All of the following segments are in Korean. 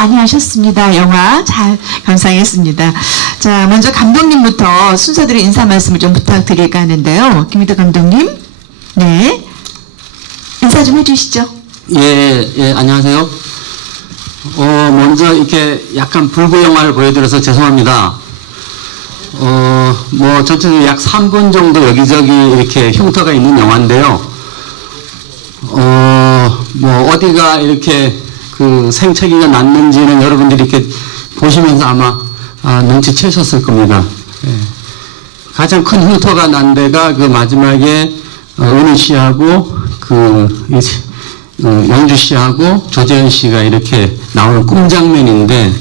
많이 하셨습니다. 영화 잘 감상했습니다. 자, 먼저 감독님부터 순서대로 인사 말씀을 좀 부탁드릴까 하는데요. 김희덕 감독님, 네, 인사 좀 해주시죠. 예, 안녕하세요. 먼저 이렇게 약간 불구 영화를 보여드려서 죄송합니다. 뭐 전체적으로 약 3분 정도 여기저기 이렇게 흉터가 있는 영화인데요. 뭐 어디가 이렇게 그 생채기가 났는지는 여러분들이 이렇게 보시면서 아마 눈치채셨을 겁니다. 예. 가장 큰 흉터가 난 데가 그 마지막에 은우 씨하고 영주 씨하고 조재현 씨가 이렇게 나오는 꿈 장면인데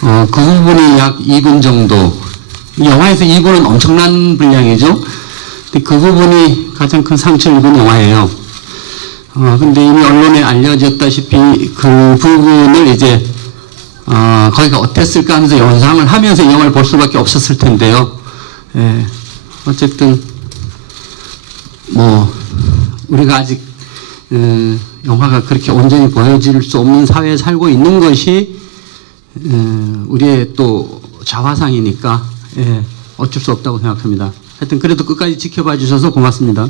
그 부분이 약 2분 정도, 영화에서 2분은 엄청난 분량이죠. 근데 그 부분이 가장 큰 상처를 입은 영화예요. 근데 이미 언론에 알려졌다시피 그 부분을 이제 거기가 어땠을까 하면서 연상을 하면서 이 영화를 볼 수밖에 없었을 텐데요. 예. 어쨌든 뭐 우리가 아직 영화가 그렇게 온전히 보여질 수 없는 사회에 살고 있는 것이 우리의 또 자화상이니까 어쩔 수 없다고 생각합니다. 하여튼 그래도 끝까지 지켜봐 주셔서 고맙습니다.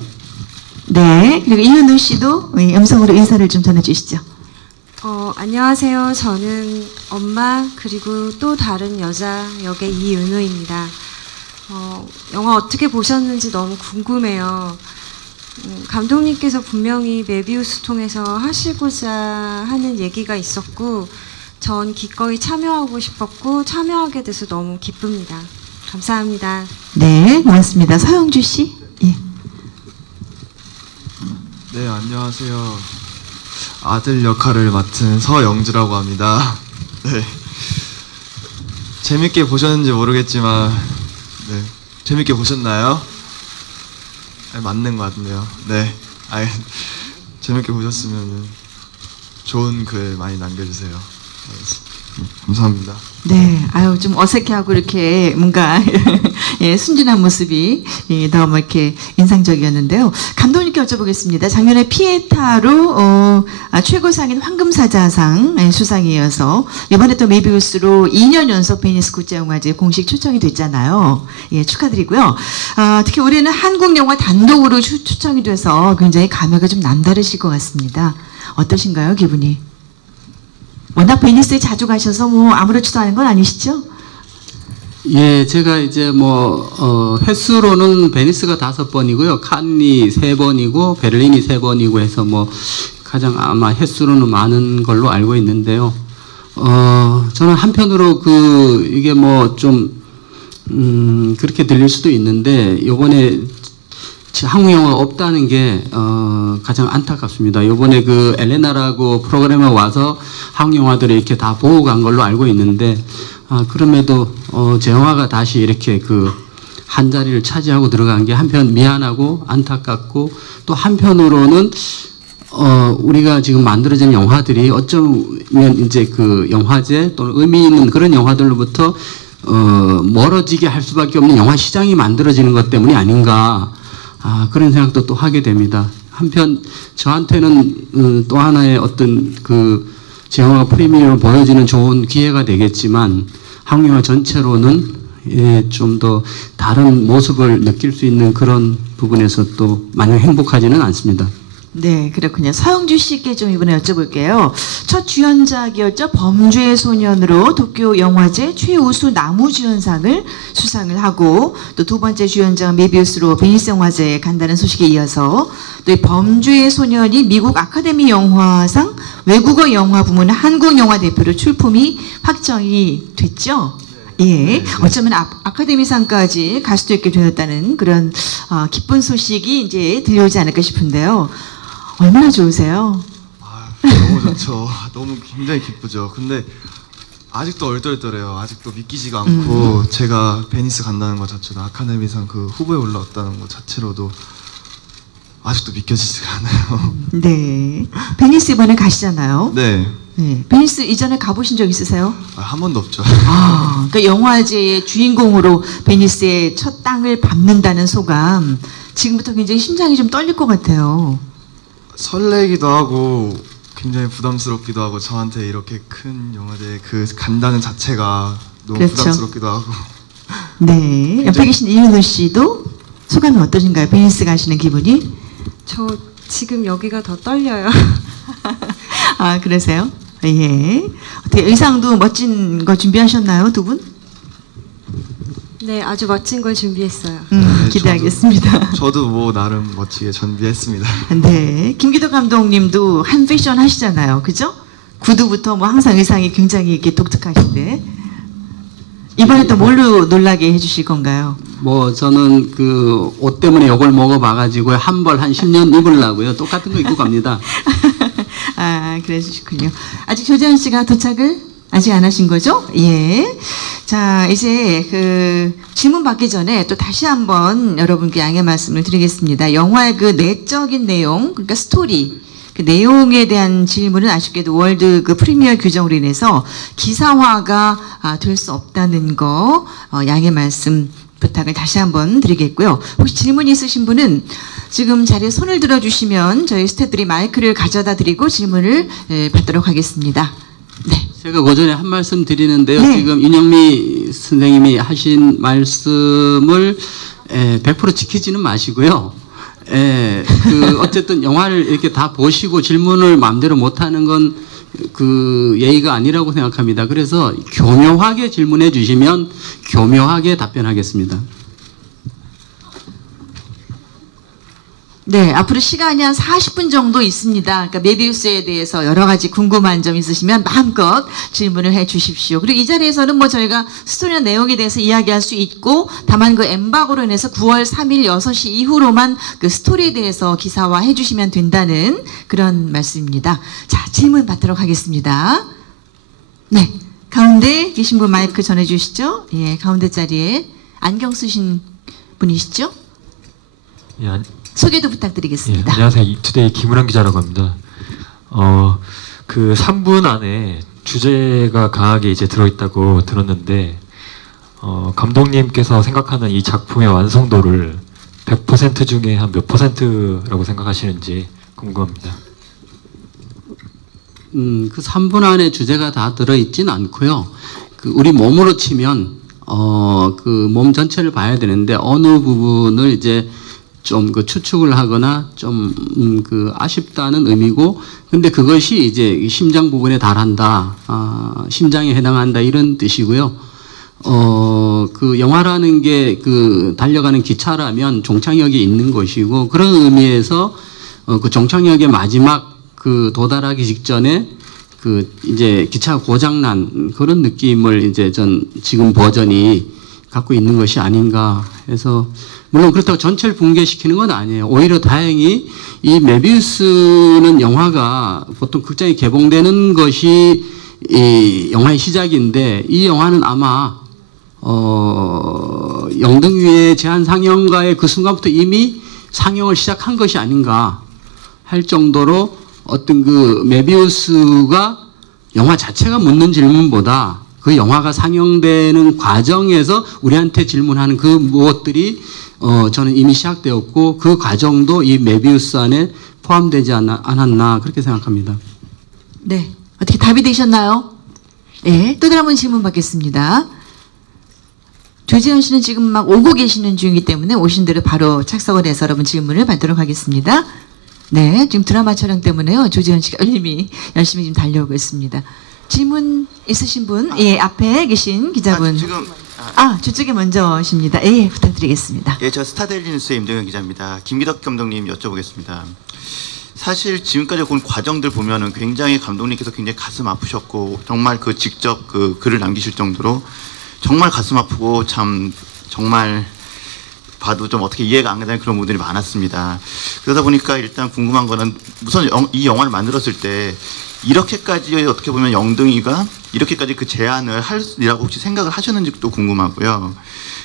네, 그리고 이은우 씨도 음성으로 인사를 좀 전해주시죠. 안녕하세요. 저는 엄마 그리고 또 다른 여자 역의 이은우입니다. 영화 어떻게 보셨는지 너무 궁금해요. 감독님께서 분명히 메비우스 통해서 하시고자 하는 얘기가 있었고 전 기꺼이 참여하고 싶었고 참여하게 돼서 너무 기쁩니다. 감사합니다. 네, 고맙습니다. 서영주 씨. 예. 네, 안녕하세요. 아들 역할을 맡은 서영주라고 합니다. 네. 재밌게 보셨는지 모르겠지만, 네. 재밌게 보셨나요? 네, 맞는 것 같은데요. 네. 재밌게 보셨으면 좋은 글 많이 남겨주세요. 네, 감사합니다. 네, 아유, 좀 어색해하고 이렇게 뭔가 예, 순진한 모습이 너무 이렇게 인상적이었는데요. 감독님께 여쭤보겠습니다. 작년에 피에타로 최고상인 황금사자상 수상에 이어서 이번에 또 메비우스로 2년 연속 베니스 국제영화제 공식 초청이 됐잖아요. 예, 축하드리고요. 특히 올해는 한국 영화 단독으로 초청이 돼서 굉장히 감회가 좀 남다르실 것 같습니다. 어떠신가요, 기분이? 워낙 베니스에 자주 가셔서 뭐 아무렇지도 않은 건 아니시죠? 예, 제가 이제 뭐 횟수로는 베니스가 5번이고요, 칸이 3번이고 베를린이 3번이고 해서 뭐 가장 아마 횟수로는 많은 걸로 알고 있는데요. 저는 한편으로 이게 뭐 좀 그렇게 들릴 수도 있는데 이번에 한국 영화가 없다는 게 가장 안타깝습니다. 이번에 그 엘레나라고 프로그램에 와서 한국 영화들을 이렇게 다 보고 간 걸로 알고 있는데 그럼에도 제 영화가 다시 이렇게 한 자리를 차지하고 들어간 게 한편 미안하고 안타깝고 또 한편으로는 우리가 지금 만들어진 영화들이 어쩌면 이제 그 영화제 또는 의미 있는 그런 영화들로부터 멀어지게 할 수밖에 없는 영화 시장이 만들어지는 것 때문이 아닌가. 그런 생각도 또 하게 됩니다. 한편 저한테는 또 하나의 어떤 제 영화가 프리미어로 보여지는 좋은 기회가 되겠지만 한국 영화 전체로는 좀 더 다른 모습을 느낄 수 있는 그런 부분에서 또 마냥 행복하지는 않습니다. 네, 그렇군요. 서영주 씨께 좀 이번에 여쭤볼게요. 첫 주연작이었죠. 범죄의 소년으로 도쿄 영화제 최우수 남우주연상을 수상을 하고 또 두 번째 주연작 메비우스로 베니스 영화제에 간다는 소식에 이어서 또 이 범죄의 소년이 미국 아카데미 영화상 외국어 영화 부문 한국 영화 대표로 출품이 확정이 됐죠. 예, 어쩌면 아카데미상까지 갈 수도 있게 되었다는 그런 기쁜 소식이 이제 들려오지 않을까 싶은데요. 얼마나 좋으세요? 너무 좋죠. 너무 굉장히 기쁘죠. 근데 아직도 얼떨떨해요. 아직도 믿기지가 않고 제가 베니스 간다는 것 자체도 아카데미상 그 후보에 올라왔다는 것 자체로도 아직도 믿겨지지가 않아요. 네, 베니스 이번에 가시잖아요. 네. 네, 베니스 이전에 가보신 적 있으세요? 한 번도 없죠. 그러니까 영화제의 주인공으로 베니스의 첫 땅을 밟는다는 소감, 지금부터 굉장히 심장이 좀 떨릴 것 같아요. 설레기도 하고 굉장히 부담스럽기도 하고 저한테 이렇게 큰 영화제에 그 간다는 자체가 너무 그렇죠. 부담스럽기도 하고 네. 옆에 계신 이윤호 씨도 소감이 어떠신가요? 베니스 가시는 기분이? 저 지금 여기가 더 떨려요. 아, 그러세요? 예. 어떻게 의상도 멋진 거 준비하셨나요, 두 분? 네, 아주 멋진 걸 준비했어요. 네, 기대하겠습니다. 저도 뭐 나름 멋지게 준비했습니다. 네. 김기덕 감독님도 한 패션 하시잖아요. 그죠? 구두부터 뭐 항상 의상이 굉장히 이렇게 독특하신데. 이번에 또 뭘로 놀라게 해주실 건가요? 뭐 저는 그 옷 때문에 욕을 먹어봐가지고 한 벌 한 10년 입으려고요. 똑같은 거 입고 갑니다. 아, 그러시군요. 아직 조재현 씨가 도착을 아직 안 하신 거죠? 예. 자, 이제 그 질문 받기 전에 또 다시 한번 여러분께 양해 말씀을 드리겠습니다. 영화의 그 내적인 내용, 그러니까 스토리, 그 내용에 대한 질문은 아쉽게도 월드 그 프리미어 규정으로 인해서 기사화가 될 수 없다는 거 양해 말씀 부탁을 다시 한번 드리겠고요. 혹시 질문 있으신 분은 지금 자리에 손을 들어주시면 저희 스태프들이 마이크를 가져다 드리고 질문을 받도록 하겠습니다. 네. 제가 그 전에 한 말씀 드리는데요. 네. 지금 윤영미 선생님이 하신 말씀을 100% 지키지는 마시고요. 그 어쨌든 영화를 이렇게 다 보시고 질문을 마음대로 못하는 건 그 예의가 아니라고 생각합니다. 그래서 교묘하게 질문해 주시면 교묘하게 답변하겠습니다. 네, 앞으로 시간이 한 40분 정도 있습니다. 그러니까 메비우스에 대해서 여러 가지 궁금한 점 있으시면 마음껏 질문을 해 주십시오. 그리고 이 자리에서는 뭐 저희가 스토리나 내용에 대해서 이야기할 수 있고, 다만 그 엠바고로 인해서 9월 3일 6시 이후로만 그 스토리에 대해서 기사화 해 주시면 된다는 그런 말씀입니다. 자, 질문 받도록 하겠습니다. 네, 가운데 계신 분 마이크 전해 주시죠. 예, 가운데 자리에 안경 쓰신 분이시죠? 예, 소개도 예, 부탁드리겠습니다. 안녕하세요. 이투데이 김우랑 기자라고 합니다. 그 3분 안에 주제가 강하게 이제 들어있다고 들었는데, 감독님께서 생각하는 이 작품의 완성도를 100% 중에 한 몇 %라고 생각하시는지 궁금합니다. 그 3분 안에 주제가 다 들어있진 않고요. 그 우리 몸으로 치면 그 몸 전체를 봐야 되는데 어느 부분을 이제 좀 그 추측을 하거나 좀 그 아쉽다는 의미고, 근데 그것이 이제 심장 부분에 달한다, 심장에 해당한다 이런 뜻이고요. 그 영화라는 게 그 달려가는 기차라면 종착역이 있는 것이고, 그런 의미에서 그 종착역의 마지막 그 도달하기 직전에 그 이제 기차가 고장난 그런 느낌을 이제 전 지금 버전이 갖고 있는 것이 아닌가 해서, 물론 그렇다고 전체를 붕괴시키는 건 아니에요. 오히려 다행히 이 메비우스는 영화가 보통 극장에 개봉되는 것이 이 영화의 시작인데, 이 영화는 아마 영등위의 제한 상영가의 그 순간부터 이미 상영을 시작한 것이 아닌가 할 정도로 어떤 그 메비우스가 영화 자체가 묻는 질문보다 그 영화가 상영되는 과정에서 우리한테 질문하는 그 무엇들이 저는 이미 시작되었고, 그 과정도 이 메비우스 안에 포함되지 않았나 그렇게 생각합니다. 네. 어떻게 답이 되셨나요? 예. 또 다른 분 질문 받겠습니다. 조재현 씨는 지금 막 오고 계시는 중이기 때문에 오신 대로 바로 착석을 해서 여러분 질문을 받도록 하겠습니다. 네. 지금 드라마 촬영 때문에요. 조재현 씨가 열심히 지금 달려오고 있습니다. 질문 있으신 분? 예. 앞에 계신 기자분. 저쪽에 먼저십니다. 예. 부탁드리겠습니다. 예, 저 스타데일리 뉴스의 임동현 기자입니다. 김기덕 감독님 여쭤보겠습니다. 사실 지금까지 본 과정들 보면은 굉장히 감독님께서 굉장히 가슴 아프셨고, 정말 그 직접 그 글을 남기실 정도로 정말 가슴 아프고 참 정말 봐도 좀 어떻게 이해가 안 가는 그런 부분들이 많았습니다. 그러다 보니까 일단 궁금한 거는 우선 이 영화를 만들었을 때 이렇게까지 어떻게 보면 영등이가 이렇게까지 그 제안을 할이라고 혹시 생각을 하셨는지도 궁금하고요.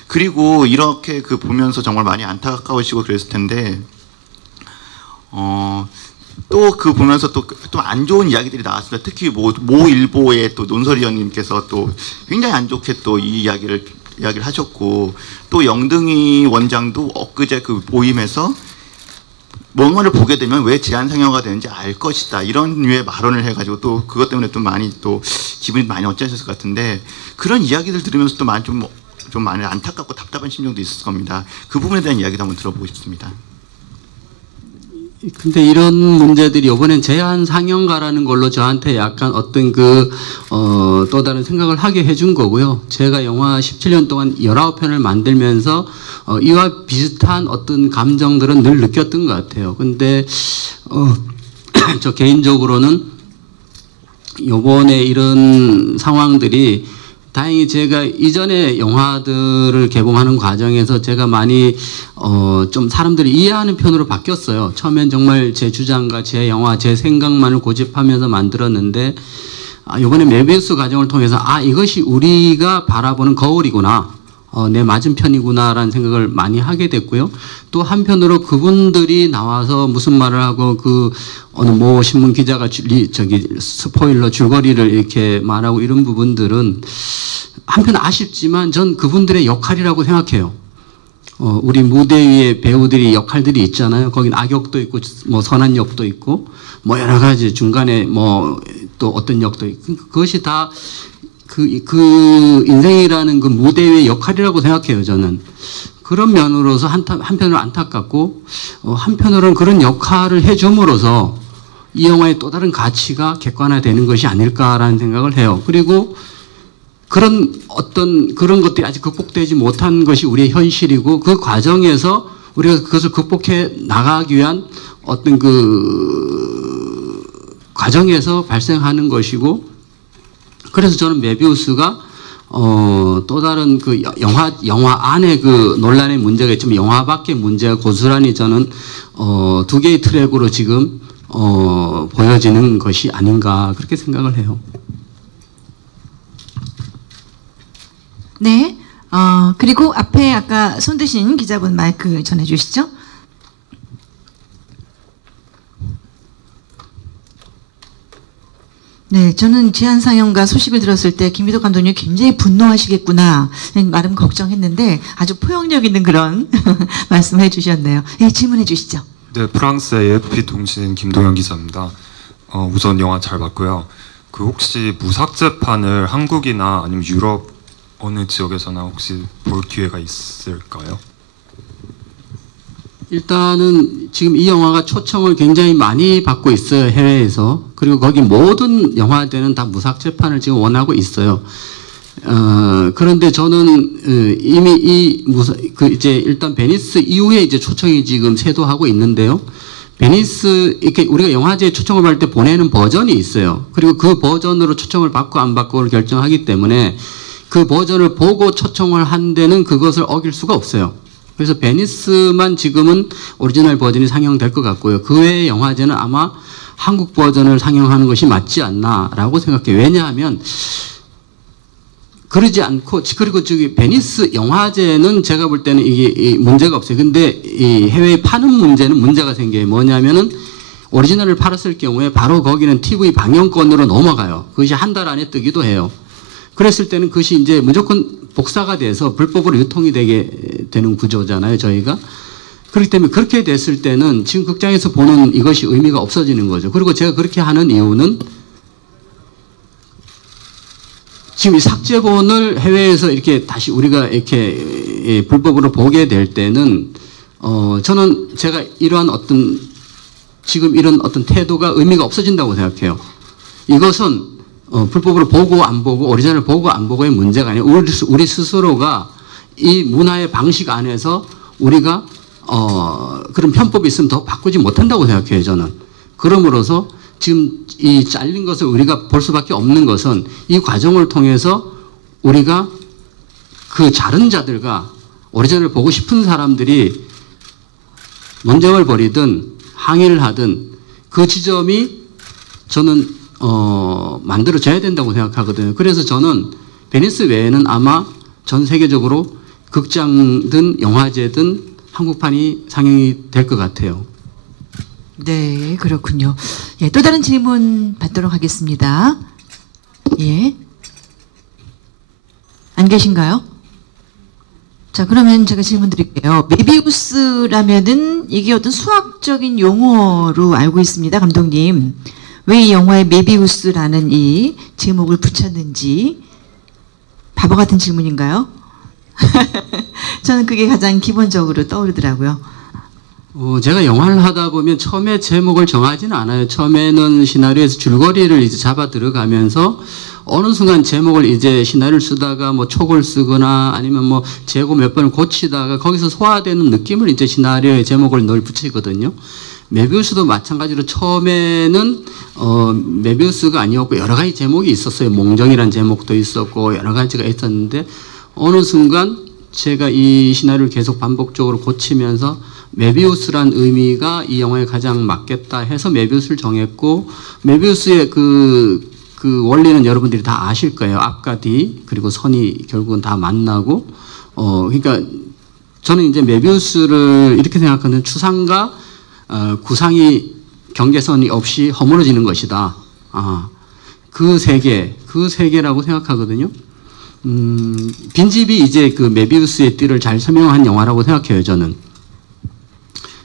그리고 이렇게 그 보면서 정말 많이 안타까우시고 그랬을 텐데, 또 그 보면서 또 안 좋은 이야기들이 나왔습니다. 특히 모 일보의 또 논설위원님께서 또 굉장히 안 좋게 또 이 이야기를 하셨고, 또 영등이 원장도 엊그제 그 모임에서 뭔가를 보게 되면 왜 제한 상영화가 되는지 알 것이다. 이런 류의 발언을 해가지고 또 그것 때문에 또 많이 또 기분이 많이 어쩌셨을 것 같은데 그런 이야기들 들으면서 또 많이 좀 많이 안타깝고 답답한 심정도 있었을 겁니다. 그 부분에 대한 이야기도 한번 들어보고 싶습니다. 근데 이런 문제들이 이번엔 제한 상영가라는 걸로 저한테 약간 어떤 또 다른 생각을 하게 해준 거고요. 제가 영화 17년 동안 19편을 만들면서 이와 비슷한 어떤 감정들은 늘 느꼈던 것 같아요. 근데 저 개인적으로는 요번에 이런 상황들이 다행히 제가 이전에 영화들을 개봉하는 과정에서 제가 많이 좀 사람들이 이해하는 편으로 바뀌었어요. 처음엔 정말 제 주장과 제 영화, 제 생각만을 고집하면서 만들었는데 이번에 메비우스 과정을 통해서 이것이 우리가 바라보는 거울이구나. 내 맞은편이구나라는 생각을 많이 하게 됐고요. 또 한편으로 그분들이 나와서 무슨 말을 하고 어느 모 신문 기자가 스포일러 줄거리를 이렇게 말하고 이런 부분들은 한편 아쉽지만 전 그분들의 역할이라고 생각해요. 우리 무대 위에 배우들이 역할들이 있잖아요. 거긴 악역도 있고 뭐 선한 역도 있고 뭐 여러 가지 중간에 뭐 또 어떤 역도 있고 그것이 다 그 인생이라는 그 무대 위의 역할이라고 생각해요, 저는. 그런 면으로서 한편으로 안타깝고, 한편으로는 그런 역할을 해줌으로써 이 영화의 또 다른 가치가 객관화되는 것이 아닐까라는 생각을 해요. 그리고 그런 것들이 아직 극복되지 못한 것이 우리의 현실이고, 그 과정에서 우리가 그것을 극복해 나가기 위한 어떤 그 과정에서 발생하는 것이고, 그래서 저는 메비우스가 또 다른 그 영화 안에 그 논란의 문제가 있지만 영화 밖의 문제가 고스란히 저는 두 개의 트랙으로 지금 보여지는 것이 아닌가 그렇게 생각을 해요. 네. 그리고 앞에 아까 손 드신 기자분 마이크 전해주시죠. 네, 저는 제한 상영가 소식을 들었을 때 김기덕 감독님 굉장히 분노하시겠구나 나름 걱정했는데 아주 포용력 있는 그런 말씀해 주셨네요. 네, 질문해 주시죠. 네, 프랑스의 AFP 통신 김동현 기자입니다. 우선 영화 잘 봤고요. 그 혹시 무삭 재판을 한국이나 아니면 유럽 어느 지역에서나 혹시 볼 기회가 있을까요? 일단은 지금 이 영화가 초청을 굉장히 많이 받고 있어요, 해외에서. 그리고 거기 모든 영화들은 다 무삭 재판을 지금 원하고 있어요. 그런데 저는 이미 이제 일단 베니스 이후에 이제 초청이 지금 쇄도하고 있는데요. 베니스 이렇게 우리가 영화제에 초청을 받을 때 보내는 버전이 있어요. 그리고 그 버전으로 초청을 받고 안 받고를 결정하기 때문에 그 버전을 보고 초청을 한 데는 그것을 어길 수가 없어요. 그래서 베니스만 지금은 오리지널 버전이 상영될 것 같고요. 그 외의 영화제는 아마 한국 버전을 상영하는 것이 맞지 않나라고 생각해요. 왜냐하면 그러지 않고 그리고 저기 베니스 영화제는 제가 볼 때는 이게 문제가 없어요. 근데 이 해외에 파는 문제는 문제가 생겨요. 뭐냐면은 오리지널을 팔았을 경우에 바로 거기는 TV 방영권으로 넘어가요. 그것이 한 달 안에 뜨기도 해요. 그랬을 때는 그것이 이제 무조건 복사가 돼서 불법으로 유통이 되게 되는 구조잖아요, 저희가. 그렇기 때문에 그렇게 됐을 때는 지금 극장에서 보는 이것이 의미가 없어지는 거죠. 그리고 제가 그렇게 하는 이유는 지금 이 삭제본을 해외에서 이렇게 다시 우리가 이렇게 불법으로 보게 될 때는 저는 제가 이러한 지금 이런 어떤 태도가 의미가 없어진다고 생각해요. 이것은 불법으로 보고 안 보고 오리지널을 보고 안 보고의 문제가 아니에요. 우리 스스로가 이 문화의 방식 안에서 우리가 그런 편법이 있으면 더 바꾸지 못한다고 생각해요, 저는. 그러므로서 지금 이 잘린 것을 우리가 볼 수밖에 없는 것은 이 과정을 통해서 우리가 그 자른 자들과 오리지널을 보고 싶은 사람들이 논쟁을 벌이든 항의를 하든 그 지점이 저는 만들어져야 된다고 생각하거든요. 그래서 저는 베니스 외에는 아마 전 세계적으로 극장든 영화제든 한국판이 상영이 될 것 같아요. 네, 그렇군요. 예, 또 다른 질문 받도록 하겠습니다. 예. 안 계신가요? 자, 그러면 제가 질문 드릴게요. 메비우스라면은 이게 어떤 수학적인 용어로 알고 있습니다, 감독님. 왜 이 영화에 메비우스라는 이 제목을 붙였는지 바보 같은 질문인가요? 저는 그게 가장 기본적으로 떠오르더라고요. 제가 영화를 하다 보면 처음에 제목을 정하지는 않아요. 처음에는 시나리오에서 줄거리를 이제 잡아 들어가면서 어느 순간 제목을 이제 시나리오를 쓰다가 뭐 촉을 쓰거나 아니면 뭐 재고 몇 번을 고치다가 거기서 소화되는 느낌을 이제 시나리오에 제목을 늘 붙이거든요. 메비우스도 마찬가지로 처음에는 메비우스가 아니었고 여러 가지 제목이 있었어요. 몽정이라는 제목도 있었고 여러 가지가 있었는데 어느 순간 제가 이 시나리오를 계속 반복적으로 고치면서 메비우스란 의미가 이 영화에 가장 맞겠다 해서 메비우스를 정했고 메비우스의 그 원리는 여러분들이 다 아실 거예요. 앞과 뒤 그리고 선이 결국은 다 만나고 그러니까 저는 이제 메비우스를 이렇게 생각하는 추상과 구상이 경계선이 없이 허물어지는 것이다. 그 세계라고 생각하거든요. 빈집이 이제 그 메비우스의 띠를 잘 설명한 영화라고 생각해요, 저는.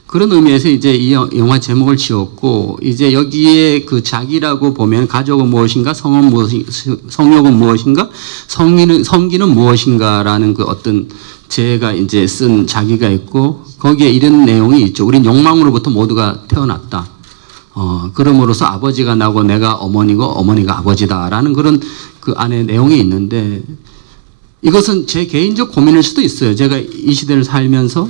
그런 의미에서 이제 이 영화 제목을 지었고, 이제 여기에 그 자기라고 보면 가족은 무엇인가, 성욕은 무엇인가, 성기는 무엇인가라는 그 어떤 제가 이제 쓴 자기가 있고, 거기에 이런 내용이 있죠. 우린 욕망으로부터 모두가 태어났다. 그럼으로써 아버지가 나고 내가 어머니고 어머니가 아버지다라는 그런 그 안에 내용이 있는데, 이것은 제 개인적 고민일 수도 있어요. 제가 이 시대를 살면서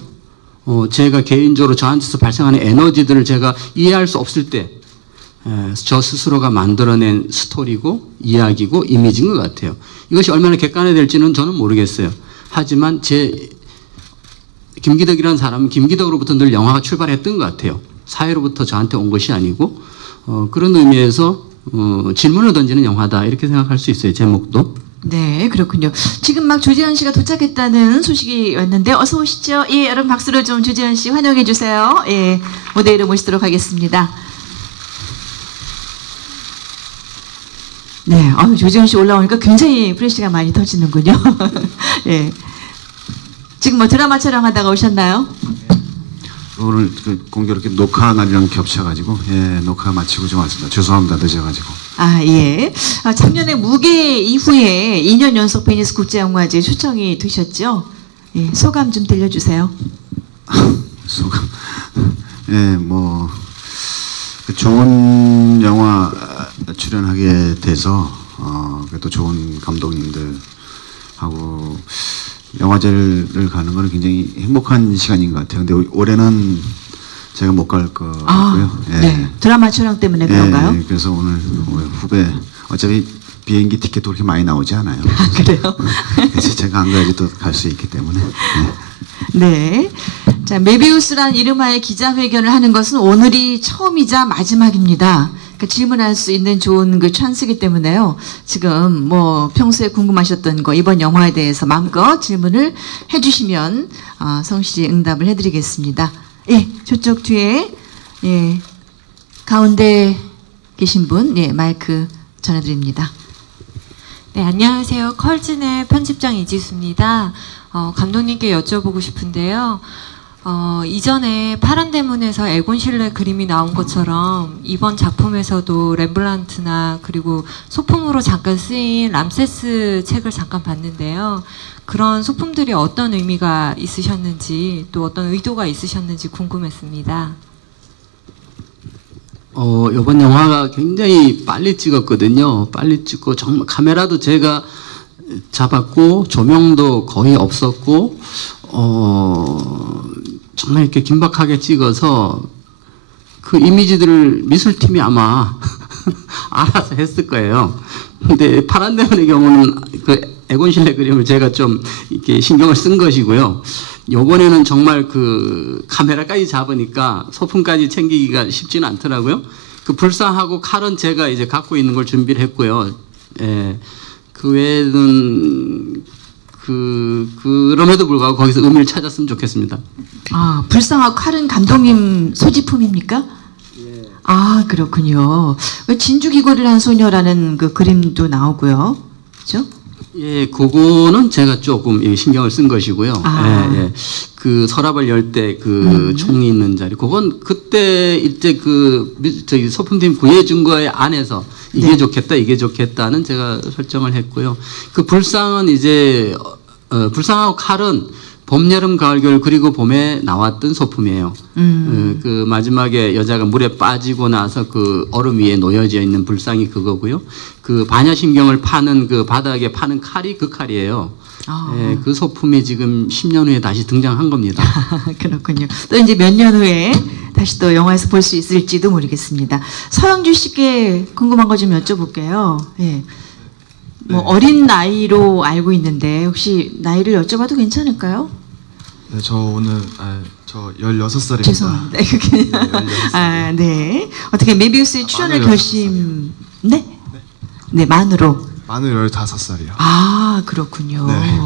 제가 개인적으로 저한테서 발생하는 에너지들을 제가 이해할 수 없을 때 저 스스로가 만들어낸 스토리고 이야기고 이미지인 것 같아요. 이것이 얼마나 객관화될지는 저는 모르겠어요. 하지만 김기덕이라는 사람은 김기덕으로부터 늘 영화가 출발했던 것 같아요. 사회로부터 저한테 온 것이 아니고 그런 의미에서 질문을 던지는 영화다 이렇게 생각할 수 있어요. 제목도. 네, 그렇군요. 지금 막 조재현 씨가 도착했다는 소식이 왔는데 어서 오시죠. 예, 여러분 박수로 좀 조재현 씨 환영해 주세요. 예, 무대 위로 모시도록 하겠습니다. 네, 조재현 씨 올라오니까 굉장히 프레시가 많이 터지는군요. 예, 지금 뭐 드라마 촬영하다가 오셨나요? 오늘 공교롭게 녹화 날이랑 겹쳐가지고 녹화 마치고 좀 왔습니다. 죄송합니다. 늦어가지고. 예. 작년에 무게 이후에 2년 연속 베니스 국제영화제 초청이 되셨죠? 예, 소감 좀 들려주세요. 소감. 뭐 좋은 영화 출연하게 돼서 그래도 좋은 감독님들하고 영화제를 가는 거는 굉장히 행복한 시간인 것 같아요. 근데 올해는 제가 못 갈 거고요. 네. 드라마 촬영 때문에 그런가요? 그래서 오늘 후배 어차피 비행기 티켓도 그렇게 많이 나오지 않아요. 그래요? 그래서 제가 안 가야지 또 갈 수 있기 때문에. 네. 자, 메비우스란 이름하에 기자회견을 하는 것은 오늘이 처음이자 마지막입니다. 그러니까 질문할 수 있는 좋은 그 찬스이기 때문에요. 지금 뭐 평소에 궁금하셨던 거 이번 영화에 대해서 마음껏 질문을 해주시면 성실히 응답을 해드리겠습니다. 예, 저쪽 뒤에 가운데 계신 분, 마이크 전해드립니다. 네, 안녕하세요. 컬진의 편집장 이지수입니다. 감독님께 여쭤보고 싶은데요. 이전에 파란 대문에서 에곤 실레 그림이 나온 것처럼 이번 작품에서도 렘블란트나 그리고 소품으로 잠깐 쓰인 람세스 책을 잠깐 봤는데요. 그런 소품들이 어떤 의미가 있으셨는지 또 어떤 의도가 있으셨는지 궁금했습니다. 이번 영화가 굉장히 빨리 찍었거든요. 빨리 찍고 정말 카메라도 제가 잡았고 조명도 거의 없었고 정말 이렇게 긴박하게 찍어서 그 이미지들을 미술팀이 아마 알아서 했을 거예요. 근데 파란 대문의 경우는 그 에곤 실레 그림을 제가 좀 이렇게 신경을 쓴 것이고요. 요번에는 정말 그 카메라까지 잡으니까 소품까지 챙기기가 쉽지는 않더라고요. 그 불상하고 칼은 제가 이제 갖고 있는 걸 준비를 했고요. 그 외에는 그럼에도 불구하고 거기서 의미를 찾았으면 좋겠습니다. 불상하고 칼은 감독님 소지품입니까? 그렇군요. 진주 귀걸이를 한 소녀라는 그 그림도 나오고요. 그렇죠? 예, 그거는 제가 조금 신경을 쓴 것이고요. 아. 예, 예. 그 서랍을 열 때 그 총이 있는 자리, 그건 그때 이제 저기 소품팀 구해준 거에 안에서 이게 네. 좋겠다, 이게 좋겠다는 제가 설정을 했고요. 그 불상은 이제 불상하고 칼은 봄, 여름, 가을, 겨울 그리고 봄에 나왔던 소품이에요. 그 마지막에 여자가 물에 빠지고 나서 그 얼음 위에 놓여져 있는 불상이 그거고요. 그 반야심경을 파는 그 바닥에 파는 칼이 그 칼이에요. 아. 예, 그 소품이 지금 10년 후에 다시 등장한 겁니다. 그렇군요. 또 이제 몇 년 후에 다시 또 영화에서 볼 수 있을지도 모르겠습니다. 서영주 씨께 궁금한 거 좀 여쭤볼게요. 예. 뭐 네. 어린 나이로 알고 있는데 혹시 나이를 여쭤봐도 괜찮을까요? 네, 저 오늘 저 16살입니다. 죄송합니다. 그게 16살. 아, 네. 어떻게 메비우스의 출연을 만으로 결심 네? 네, 만으로. 만으로 15살이요. 아, 그렇군요. 네,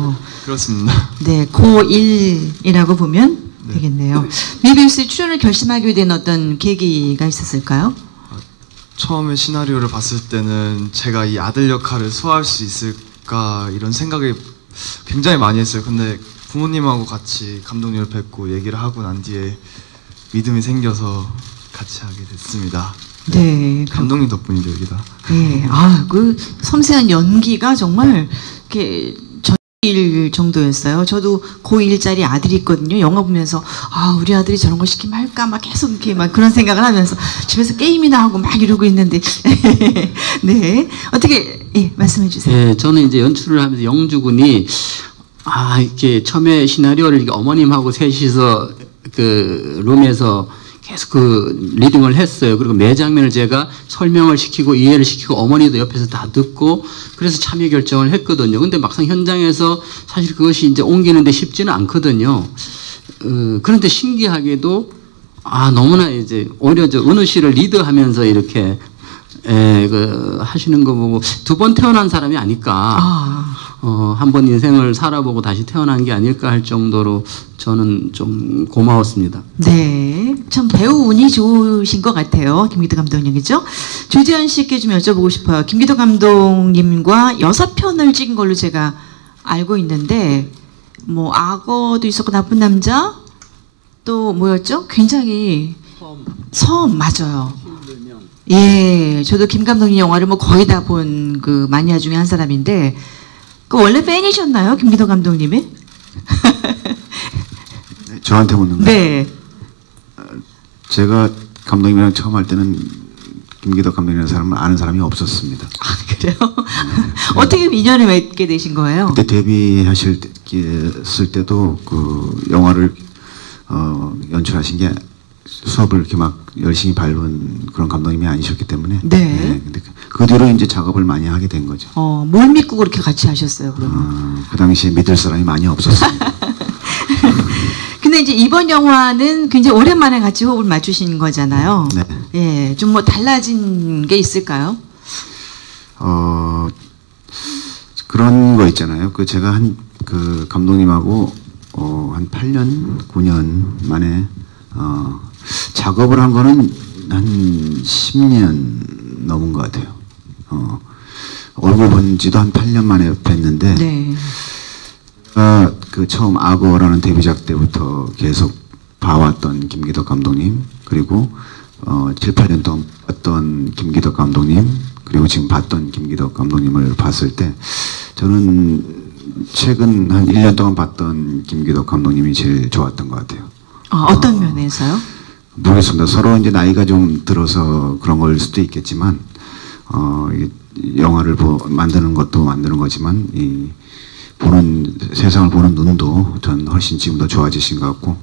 그렇습니다. 네, 고1이라고 보면 네. 되겠네요. 메비우스의 출연을 결심하게 된 어떤 계기가 있었을까요? 처음에 시나리오를 봤을 때는 제가 이 아들 역할을 소화할 수 있을까 이런 생각을 굉장히 많이 했어요. 근데 부모님하고 같이 감독님을 뵙고 얘기를 하고 난 뒤에 믿음이 생겨서 같이 하게 됐습니다. 네. 감독님 덕분이죠, 여기다. 네. 아, 그 섬세한 연기가 정말 이렇게 전일 정도였어요. 저도 고1짜리 아들이 있거든요. 영화 보면서 아, 우리 아들이 저런 거 시키면 할까 막 계속 이렇게 막 그런 생각을 하면서 집에서 게임이나 하고 막 이러고 있는데 네. 어떻게 예, 말씀해 주세요. 예, 저는 이제 연출을 하면서 영주군이 이렇게 처음에 시나리오를 이렇게 어머님하고 셋이서 그 룸에서 계속 그 리딩을 했어요. 그리고 매 장면을 제가 설명을 시키고 이해를 시키고 어머니도 옆에서 다 듣고 그래서 참여 결정을 했거든요. 근데 막상 현장에서 사실 그것이 이제 옮기는데 쉽지는 않거든요. 그런데 신기하게도 너무나 이제 오히려 저 은우 씨를 리드하면서 이렇게 하시는 거 보고 두 번 태어난 사람이 아닐까. 한 번 인생을 살아보고 다시 태어난 게 아닐까 할 정도로 저는 좀 고마웠습니다. 네, 참 배우 운이 좋으신 것 같아요. 김기덕 감독님이죠. 조재현 씨께 좀 여쭤보고 싶어요. 김기덕 감독님과 6편을 찍은 걸로 제가 알고 있는데 뭐 악어도 있었고 나쁜 남자 또 뭐였죠? 굉장히 섬 맞아요. 예, 저도 김 감독님 영화를 뭐 거의 다 본 그 마니아 중에 한 사람인데 그 원래 팬이셨나요, 김기덕 감독님이? 저한테 묻는 거예요? 네. 제가 감독님이랑 처음 할 때는 김기덕 감독이라는 사람을 아는 사람이 없었습니다. 아, 그래요? 어떻게 인연을 맺게 되신 거예요? 그때 데뷔하실 때도 그 영화를 연출하신 게 수업을 이렇게 막 열심히 밟은 그런 감독님이 아니셨기 때문에 네. 근데 그 뒤로 이제 작업을 많이 하게 된 거죠. 뭘 믿고 그렇게 같이 하셨어요, 그러면? 그 당시에 믿을 사람이 많이 없었습니다. 근데 이제 이번 영화는 굉장히 오랜만에 같이 호흡을 맞추신 거잖아요. 네. 예, 좀 뭐 달라진 게 있을까요? 그런 거 있잖아요. 그 제가 그 감독님하고 한 8년, 9년 만에 작업을 한 거는 한 10년 넘은 것 같아요. 얼굴 본 지도 한 8년 만에 뵀는데 네. 그 처음 악어라는 데뷔작 때부터 계속 봐왔던 김기덕 감독님, 그리고 7, 8년 동안 봤던 김기덕 감독님, 그리고 지금 봤던 김기덕 감독님을 봤을 때 저는 최근 한 1년 동안 봤던 김기덕 감독님이 제일 좋았던 것 같아요. 어떤 면에서요? 모르겠습니다. 서로 이제 나이가 좀 들어서 그런 걸 수도 있겠지만 이게 영화를 만드는 것도 만드는 거지만 세상을 보는 눈도 전 훨씬 지금 더 좋아지신 것 같고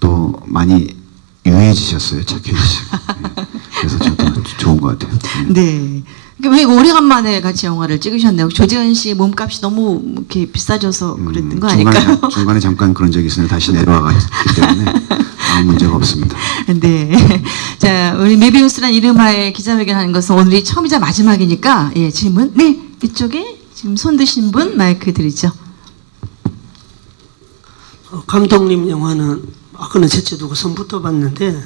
또 많이 유해지셨어요. 착해지시고. 네. 그래서 저도 좋은 것 같아요. 네. 왜 오래간만에 같이 영화를 찍으셨나요? 조재현 씨 몸값이 너무 이렇게 비싸져서 그랬던 거 아닐까요? 중간에 잠깐 그런 적이 있었는데 다시 내려와갔기 때문에 아무 문제가 없습니다. 네. 자, 우리 메비우스란 이름하에 기자회견하는 것은 오늘이 처음이자 마지막이니까 예, 질문. 네, 이쪽에 지금 손 드신 분 마이크 드리죠. 감독님 영화는 아까는 셋째 두고 섬부터 봤는데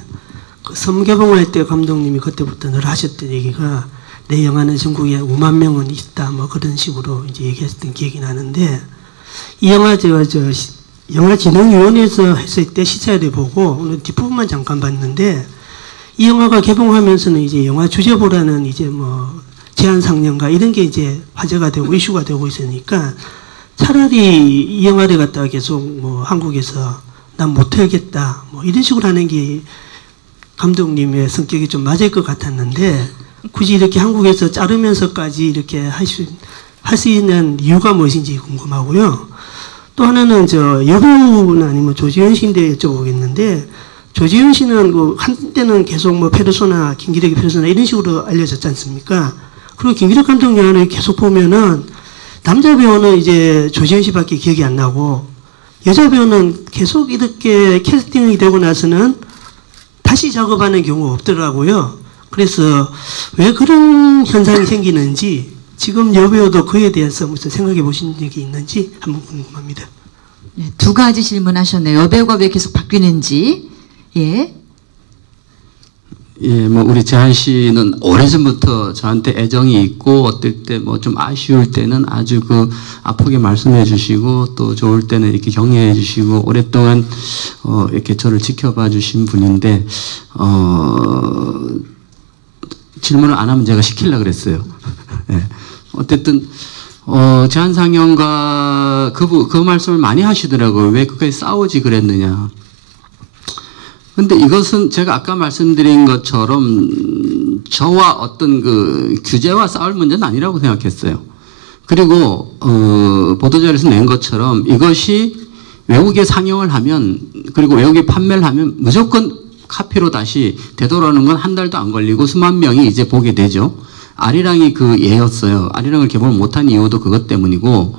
그 섬 개봉할 때 감독님이 그때부터 늘 하셨던 얘기가 내 영화는 전국에 5만 명은 있다 뭐 그런 식으로 이제 얘기했던 기억이 나는데 이 영화 영화진흥위원회에서 했을 때 시사회를 보고 오늘 뒷부분만 잠깐 봤는데 이 영화가 개봉하면서는 이제 영화 주제보라는 이제 뭐 제한 상영가 이런 게 이제 화제가 되고 이슈가 되고 있으니까 차라리 이 영화를 갖다가 계속 뭐 한국에서 난 못하겠다 뭐 이런 식으로 하는 게 감독님의 성격이 좀 맞을 것 같았는데 굳이 이렇게 한국에서 자르면서까지 이렇게 할 수 있는 이유가 무엇인지 궁금하고요. 또 하나는 여배우는 아니면 조지현 씨인데 여쭤보겠는데 조지현 씨는 그 한때는 계속 뭐 페르소나 김기덕의 페르소나 이런 식으로 알려졌지 않습니까? 그리고 김기덕 감독 영화를 계속 보면은 남자 배우는 이제 조지현 씨밖에 기억이 안 나고 여자 배우는 계속 이렇게 캐스팅이 되고 나서는 다시 작업하는 경우가 없더라고요. 그래서 왜 그런 현상이 생기는지 지금 여배우도 그에 대해서 무슨 생각해 보신 적이 있는지 한번 궁금합니다. 네, 두 가지 질문하셨네요. 여배우가 왜 계속 바뀌는지. 예. 예, 뭐 우리 재한 씨는 오래전부터 저한테 애정이 있고 어떨 때 뭐 좀 아쉬울 때는 아주 그 아프게 말씀해 주시고 또 좋을 때는 이렇게 격려해 주시고 오랫동안 이렇게 저를 지켜봐 주신 분인데 질문을 안 하면 제가 시키려고 그랬어요. 예. 어쨌든 제한상영과 그 말씀을 많이 하시더라고요. 왜 그까지 싸우지 그랬느냐. 근데 이것은 제가 아까 말씀드린 것처럼 저와 어떤 그 규제와 싸울 문제는 아니라고 생각했어요. 그리고 보도자료에서 낸 것처럼 이것이 외국에 상영을 하면 그리고 외국에 판매를 하면 무조건 카피로 다시 되돌아오는 건 한 달도 안 걸리고 수만 명이 이제 보게 되죠. 아리랑이 그 예였어요. 아리랑을 개봉을 못한 이유도 그것 때문이고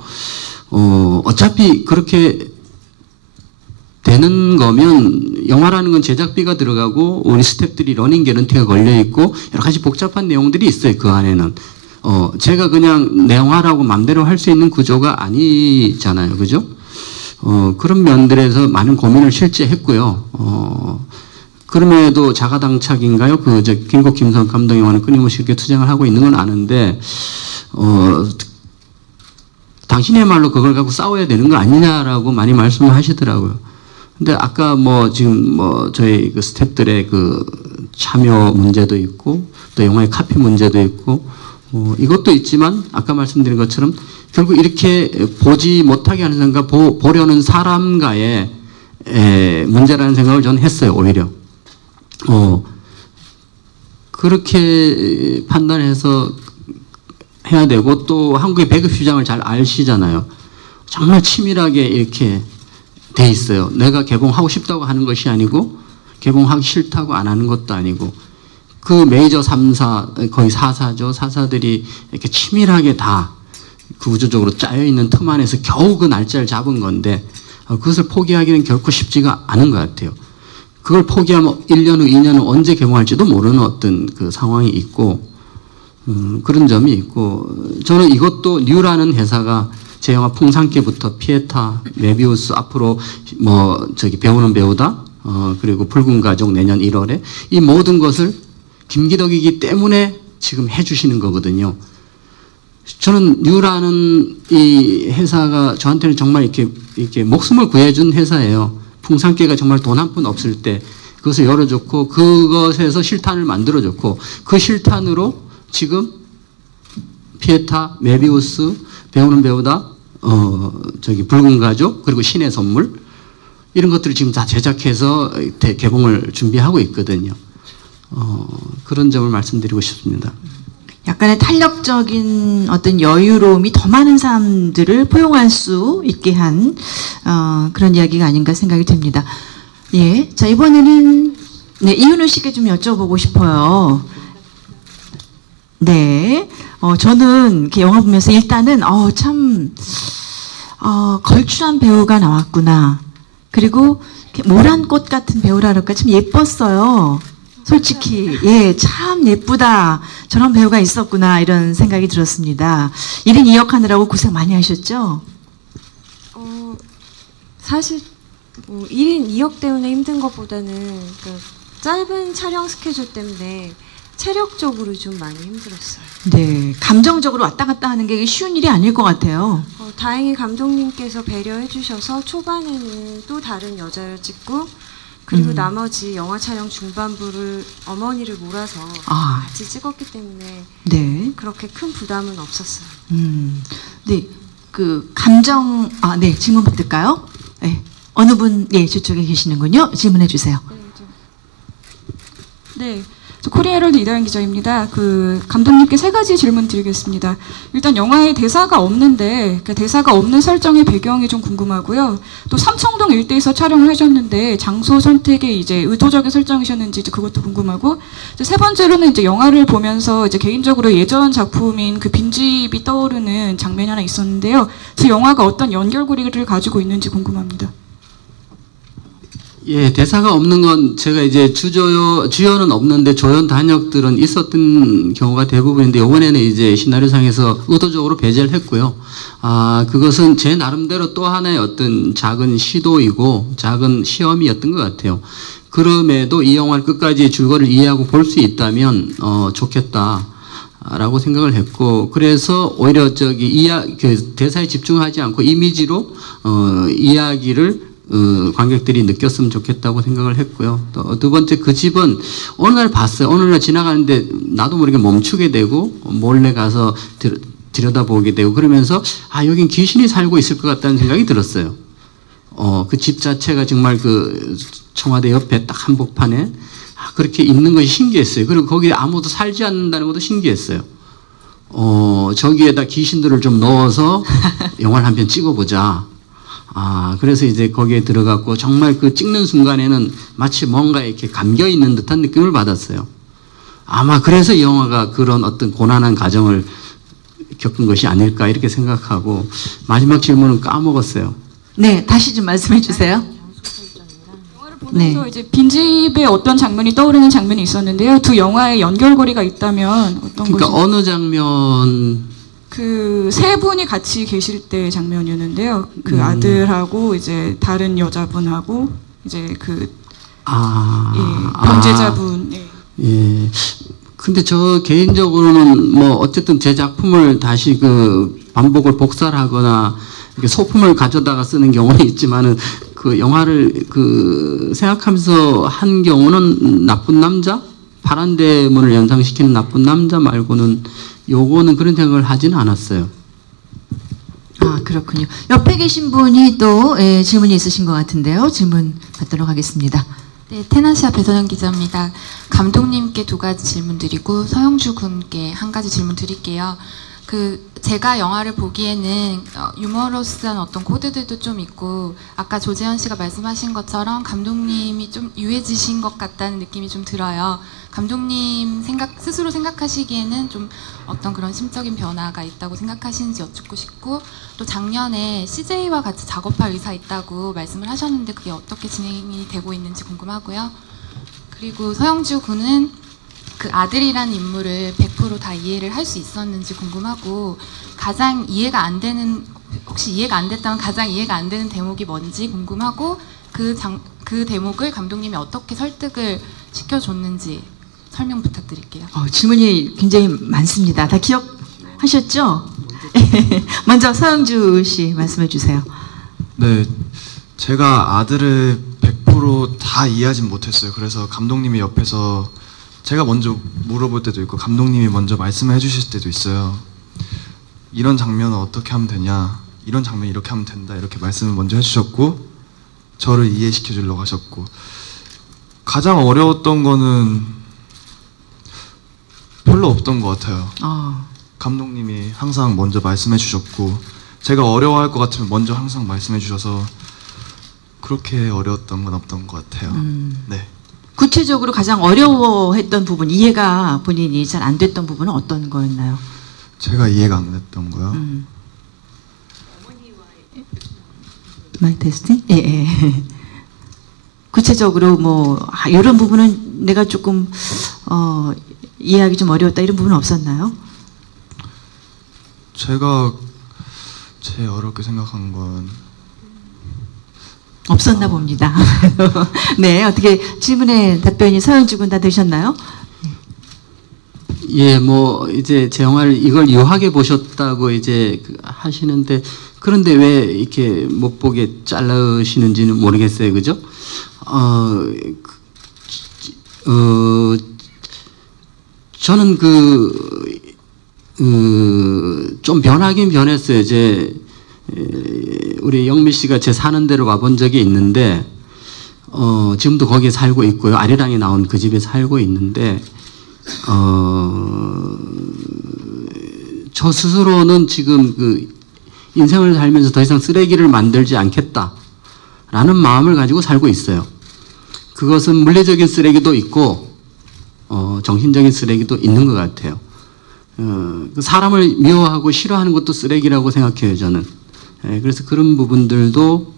어차피 그렇게 되는 거면 영화라는 건 제작비가 들어가고 우리 스태프들이 러닝 개런티가 걸려 있고 여러 가지 복잡한 내용들이 있어요. 그 안에는 제가 그냥 내 영화라고 맘대로 할 수 있는 구조가 아니잖아요. 그죠? 그런 면들에서 많은 고민을 실제 했고요. 그럼에도 자가당착인가요? 김국 김성 감독 영화는 끊임없이 이렇게 투쟁을 하고 있는 건 아는데 당신의 말로 그걸 갖고 싸워야 되는 거 아니냐라고 많이 말씀을 하시더라고요. 근데 아까 뭐 지금 뭐 저희 그 스태프들의 그 참여 문제도 있고 또 영화의 카피 문제도 있고 이것도 있지만 아까 말씀드린 것처럼 결국 이렇게 보지 못하게 하는 생각, 보려는 사람과의 문제라는 생각을 저는 했어요. 오히려 그렇게 판단해서 해야 되고 또 한국의 배급 시장을 잘 아시잖아요. 정말 치밀하게 이렇게 돼 있어요. 내가 개봉하고 싶다고 하는 것이 아니고 개봉하기 싫다고 안 하는 것도 아니고 그 메이저 3사 거의 4사죠. 4사들이 이렇게 치밀하게 다 구조적으로 짜여 있는 틈 안에서 겨우 그 날짜를 잡은 건데 그것을 포기하기는 결코 쉽지가 않은 것 같아요. 그걸 포기하면 1년 후, 2년 후 언제 개봉할지도 모르는 어떤 그 상황이 있고 그런 점이 있고 저는 이것도 뉴라는 회사가 제 영화 풍산개부터 피에타, 메비우스 앞으로 뭐 배우는 배우다 그리고 붉은 가족 내년 1월에 이 모든 것을 김기덕이기 때문에 지금 해주시는 거거든요. 저는 뉴라는 이 회사가 저한테는 정말 이렇게 목숨을 구해준 회사예요. 풍산개가 정말 돈 한 푼 없을 때 그것을 열어줬고 그것에서 실탄을 만들어줬고 그 실탄으로 지금 피에타, 메비우스, 배우는 배우다, 붉은 가족 그리고 신의 선물 이런 것들을 지금 다 제작해서 개봉을 준비하고 있거든요. 그런 점을 말씀드리고 싶습니다. 약간의 탄력적인 어떤 여유로움이 더 많은 사람들을 포용할 수 있게 한 그런 이야기가 아닌가 생각이 듭니다. 예, 자 이번에는 네, 이윤우 씨께 좀 여쭤보고 싶어요. 네, 저는 이렇게 영화 보면서 일단은 참 걸출한 배우가 나왔구나. 그리고 모란 꽃 같은 배우라 그럴까 참 예뻤어요. 솔직히 예, 참 예쁘다. 저런 배우가 있었구나 이런 생각이 들었습니다. 1인 2역 하느라고 고생 많이 하셨죠? 사실 1인 2역 때문에 힘든 것보다는 그 짧은 촬영 스케줄 때문에 체력적으로 좀 많이 힘들었어요. 네, 감정적으로 왔다 갔다 하는 게 쉬운 일이 아닐 것 같아요. 다행히 감독님께서 배려해 주셔서 초반에는 또 다른 여자를 찍고 그리고 나머지 영화 촬영 중반부를 어머니를 몰아서 같이 찍었기 때문에 네. 그렇게 큰 부담은 없었어요. 네, 그 감정 네, 질문 받을까요? 네, 어느 분 저쪽에 계시는군요. 질문해 주세요. 네, 저 코리아헤럴드 이다연 기자입니다. 그 감독님께 3가지 질문 드리겠습니다. 일단 영화에 대사가 없는데 그 대사가 없는 설정의 배경이 좀 궁금하고요. 또 삼청동 일대에서 촬영을 하셨는데 장소 선택이 이제 의도적인 설정이셨는지 이제 그것도 궁금하고, 이제 3번째로는 이제 영화를 보면서 이제 개인적으로 예전 작품인 그 빈집이 떠오르는 장면이 하나 있었는데요. 그 영화가 어떤 연결고리를 가지고 있는지 궁금합니다. 예, 대사가 없는 건 제가 이제 주연은 없는데 조연 단역들은 있었던 경우가 대부분인데 이번에는 이제 시나리오상에서 의도적으로 배제를 했고요. 그것은 제 나름대로 또 하나의 어떤 작은 시도이고 작은 시험이었던 것 같아요. 그럼에도 이 영화를 끝까지 줄거리를 이해하고 볼 수 있다면 좋겠다라고 생각을 했고, 그래서 오히려 그 대사에 집중하지 않고 이미지로 이야기를 관객들이 느꼈으면 좋겠다고 생각을 했고요. 또 두 번째, 그 집은 어느 날 봤어요. 어느 날 지나가는데 나도 모르게 멈추게 되고 몰래 가서 들여다보게 되고 그러면서 여긴 귀신이 살고 있을 것 같다는 생각이 들었어요. 그 집 자체가 정말 그 청와대 옆에 딱 한복판에 그렇게 있는 것이 신기했어요. 그리고 거기에 아무도 살지 않는다는 것도 신기했어요. 저기에다 귀신들을 좀 넣어서 영화를 한 편 찍어보자. 그래서 이제 거기에 들어갔고 정말 그 찍는 순간에는 마치 뭔가 이렇게 감겨 있는 듯한 느낌을 받았어요. 아마 그래서 이 영화가 그런 어떤 고난한 과정을 겪은 것이 아닐까 이렇게 생각하고, 마지막 질문은 까먹었어요. 네, 다시 좀 말씀해 주세요. 영화를 보면서 이제 빈집의 어떤 장면이 떠오르는 장면이 있었는데요. 두 영화의 연결고리가 있다면 어떤 그러니까 것이? 어느 장면? 그 3분이 같이 계실 때 장면이었는데요. 그 아들하고 이제 다른 여자분하고 이제 그 범죄자분. 예. 근데 저 개인적으로는 뭐 어쨌든 제 작품을 다시 그 반복을 복사를 하거나 이렇게 소품을 가져다가 쓰는 경우는 있지만은 그 영화를 그 생각하면서 한 경우는 나쁜 남자, 파란 대문을 연상시키는 나쁜 남자 말고는 요거는 그런 생각을 하지는 않았어요. 그렇군요. 옆에 계신 분이 또 질문이 있으신 것 같은데요. 질문 받도록 하겠습니다. 네, 테나시아 배선영 기자입니다. 감독님께 2가지 질문 드리고 서영주 군께 1가지 질문 드릴게요. 제가 영화를 보기에는 유머러스한 어떤 코드들도 좀 있고, 아까 조재현 씨가 말씀하신 것처럼 감독님이 좀 유해지신 것 같다는 느낌이 좀 들어요. 감독님 스스로 생각하시기에는 좀 어떤 그런 심적인 변화가 있다고 생각하시는지 여쭙고 싶고, 또 작년에 CJ와 같이 작업할 의사 있다고 말씀을 하셨는데 그게 어떻게 진행이 되고 있는지 궁금하고요. 그리고 서영주 군은 그 아들이라는 인물을 100% 다 이해를 할 수 있었는지 궁금하고, 가장 이해가 안 되는, 혹시 이해가 안 됐다면 가장 이해가 안 되는 대목이 뭔지 궁금하고, 그 대목을 감독님이 어떻게 설득을 시켜줬는지 설명 부탁드릴게요. 질문이 굉장히 많습니다. 다 기억하셨죠? 먼저 서영주 씨 말씀해 주세요. 네, 제가 아들을 100% 다 이해하진 못했어요. 그래서 감독님이 옆에서 제가 먼저 물어볼 때도 있고 감독님이 먼저 말씀을 해주실 때도 있어요. 이런 장면은 어떻게 하면 되냐, 이런 장면 이렇게 하면 된다, 이렇게 말씀을 먼저 해주셨고 저를 이해시켜 주려고 하셨고, 가장 어려웠던 거는 별로 없던 것 같아요. 감독님이 항상 먼저 말씀해 주셨고, 제가 어려워할 것 같으면 먼저 항상 말씀해 주셔서 그렇게 어려웠던 건 없던 것 같아요. 네. 구체적으로 가장 어려워했던 부분, 이해가 본인이 잘 안 됐던 부분은 어떤 거였나요? 제가 이해가 안 됐던 거요? 마이크 테스팅? 예. 구체적으로 뭐 이런 부분은 내가 조금 이해하기 좀 어려웠다, 이런 부분은 없었나요? 제가 제일 어렵게 생각한 건 없었나 봅니다. 네, 어떻게 질문에 답변이 서영주 군 다 되셨나요? 예, 뭐 이제 제 영화를 이걸 유하게 보셨다고 이제 하시는데 그런데 왜 이렇게 못 보게 잘라시는지는 모르겠어요, 그죠? 저는 좀 변하긴 변했어요. 우리 영미 씨가 제 사는 데로 와본 적이 있는데, 지금도 거기에 살고 있고요. 아리랑에 나온 그 집에 살고 있는데, 저 스스로는 지금 인생을 살면서 더 이상 쓰레기를 만들지 않겠다라는 마음을 가지고 살고 있어요. 그것은 물리적인 쓰레기도 있고, 정신적인 쓰레기도 있는 것 같아요. 사람을 미워하고 싫어하는 것도 쓰레기라고 생각해요, 저는. 그래서 그런 부분들도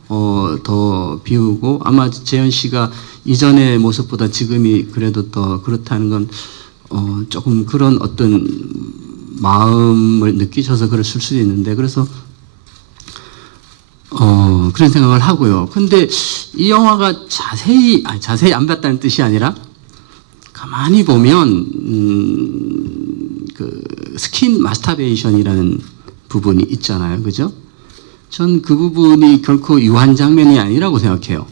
더 비우고, 아마 재현 씨가 이전의 모습보다 지금이 그래도 더 그렇다는 건 조금 그런 어떤 마음을 느끼셔서 그랬을 수도 있는데, 그래서 그런 생각을 하고요. 근데 이 영화가 자세히 안 봤다는 뜻이 아니라 가만히 보면 그 스킨 마스터베이션이라는 부분이 있잖아요, 그죠? 전 그 부분이 결코 유한 장면이 아니라고 생각해요.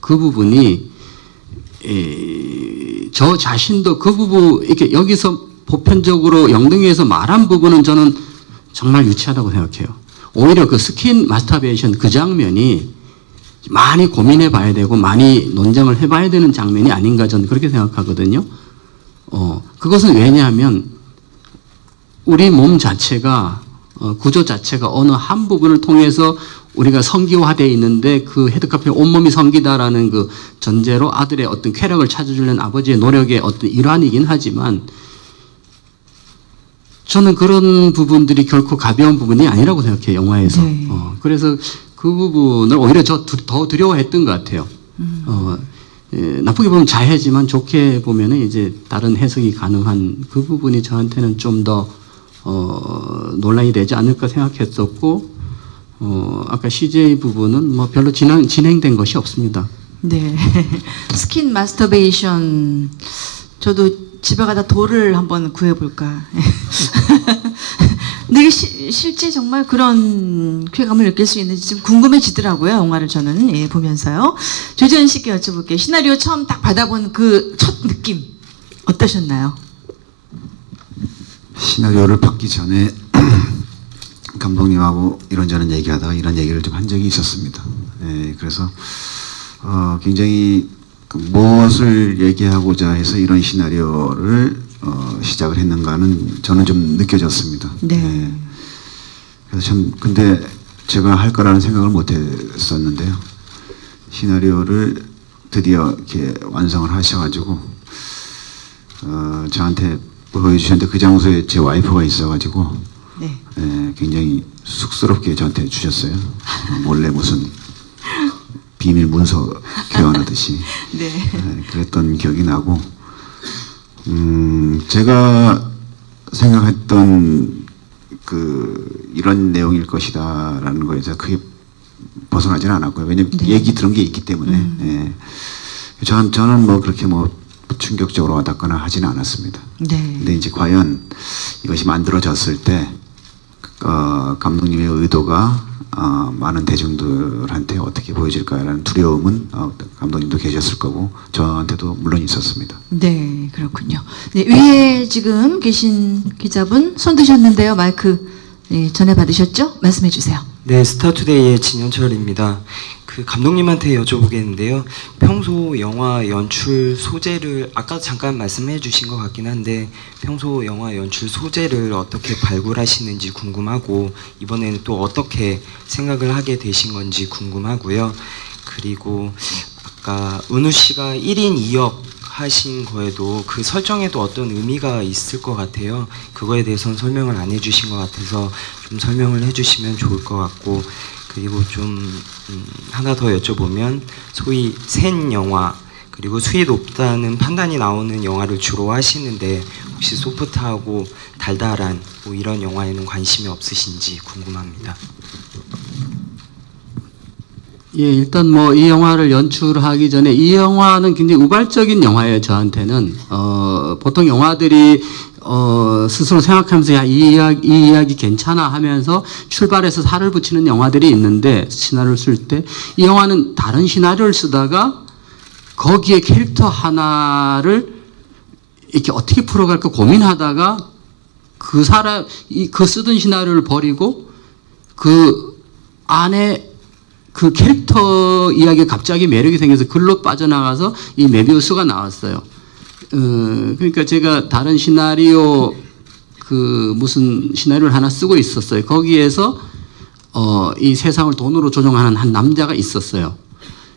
그 부분이 저 자신도 그 부분 이렇게 여기서 보편적으로 영등이에서 말한 부분은 저는 정말 유치하다고 생각해요. 오히려 그 스킨 마스터베이션 그 장면이 많이 고민해 봐야 되고 많이 논쟁을 해 봐야 되는 장면이 아닌가 저는 그렇게 생각하거든요. 그것은 왜냐하면 우리 몸 자체가 구조 자체가 어느 한 부분을 통해서 우리가 성기화되어 있는데 그 헤드카페 온몸이 성기다라는 그 전제로 아들의 어떤 쾌락을 찾아주려는 아버지의 노력의 어떤 일환이긴 하지만 저는 그런 부분들이 결코 가벼운 부분이 아니라고 생각해요, 영화에서. 네. 그래서 그 부분을 오히려 저 더 두려워했던 것 같아요. 나쁘게 보면 자해지만 좋게 보면은 이제 다른 해석이 가능한 그 부분이 저한테는 좀 더 논란이 되지 않을까 생각했었고, 아까 CJ 부분은 뭐 별로 진행된 것이 없습니다. 네. 스킨 마스터베이션, 저도 집에 가다 돌을 한번 구해볼까. 근데 실제 정말 그런 쾌감을 느낄 수 있는지 좀 궁금해지더라고요. 영화를 저는 보면서요. 조지현 씨께 여쭤볼게요. 시나리오 처음 딱 받아본 그 첫 느낌 어떠셨나요? 시나리오를 받기 전에 감독님하고 이런저런 얘기하다가 이런 얘기를 좀 한 적이 있었습니다. 그래서 굉장히 무엇을 얘기하고자 해서 이런 시나리오를 시작을 했는가는 저는 좀 느껴졌습니다. 네. 그래서 참 근데 제가 할 거라는 생각을 못 했었는데요. 시나리오를 드디어 이렇게 완성을 하셔가지고 저한테 보여주셨는데 그 장소에 제 와이프가 있어가지고 네. 굉장히 쑥스럽게 저한테 주셨어요. 몰래 무슨 비밀 문서 교환하듯이. 네. 그랬던 기억이 나고, 제가 생각했던 이런 내용일 것이다라는 거에서 크게 벗어나지는 않았고요. 왜냐면 네. 얘기 들은 게 있기 때문에. 저는 뭐 그렇게 뭐 충격적으로 와닿거나 하지는 않았습니다. 네. 근데 이제 과연 이것이 만들어졌을 때 감독님의 의도가 많은 대중들한테 어떻게 보여질까라는 두려움은 감독님도 계셨을 거고 저한테도 물론 있었습니다. 네, 그렇군요. 네, 위에 지금 계신 기자분 손 드셨는데요. 마이크 전해 받으셨죠? 말씀해 주세요. 네, 스타투데이의 진현철입니다. 감독님한테 여쭤보겠는데요. 평소 영화 연출 소재를 아까 잠깐 말씀해 주신 것 같긴 한데 평소 영화 연출 소재를 어떻게 발굴하시는지 궁금하고 이번에는 또 어떻게 생각을 하게 되신 건지 궁금하고요. 그리고 아까 은우 씨가 1인 2역 하신 거에도 그 설정에도 어떤 의미가 있을 것 같아요. 그거에 대해서는 설명을 안 해주신 것 같아서 좀 설명을 해주시면 좋을 것 같고 그리고 좀 하나 더 여쭤보면 소위 센 영화 그리고 수위 높다는 판단이 나오는 영화를 주로 하시는데 혹시 소프트하고 달달한 뭐 이런 영화에는 관심이 없으신지 궁금합니다. 예, 일단 뭐 이 영화를 연출하기 전에 이 영화는 굉장히 우발적인 영화예요, 저한테는. 보통 영화들이 스스로 생각하면서 야, 이 이야기 괜찮아 하면서 출발해서 살을 붙이는 영화들이 있는데 시나리오를 쓸 때 이 영화는 다른 시나리오를 쓰다가 거기에 캐릭터 하나를 이렇게 어떻게 풀어갈까 고민하다가 그 쓰던 시나리오를 버리고 그 안에 그 캐릭터 이야기에 갑자기 매력이 생겨서 글로 빠져나가서 이 메비우스가 나왔어요. 그러니까 제가 다른 시나리오 무슨 시나리오를 하나 쓰고 있었어요. 거기에서 이 세상을 돈으로 조종하는 한 남자가 있었어요.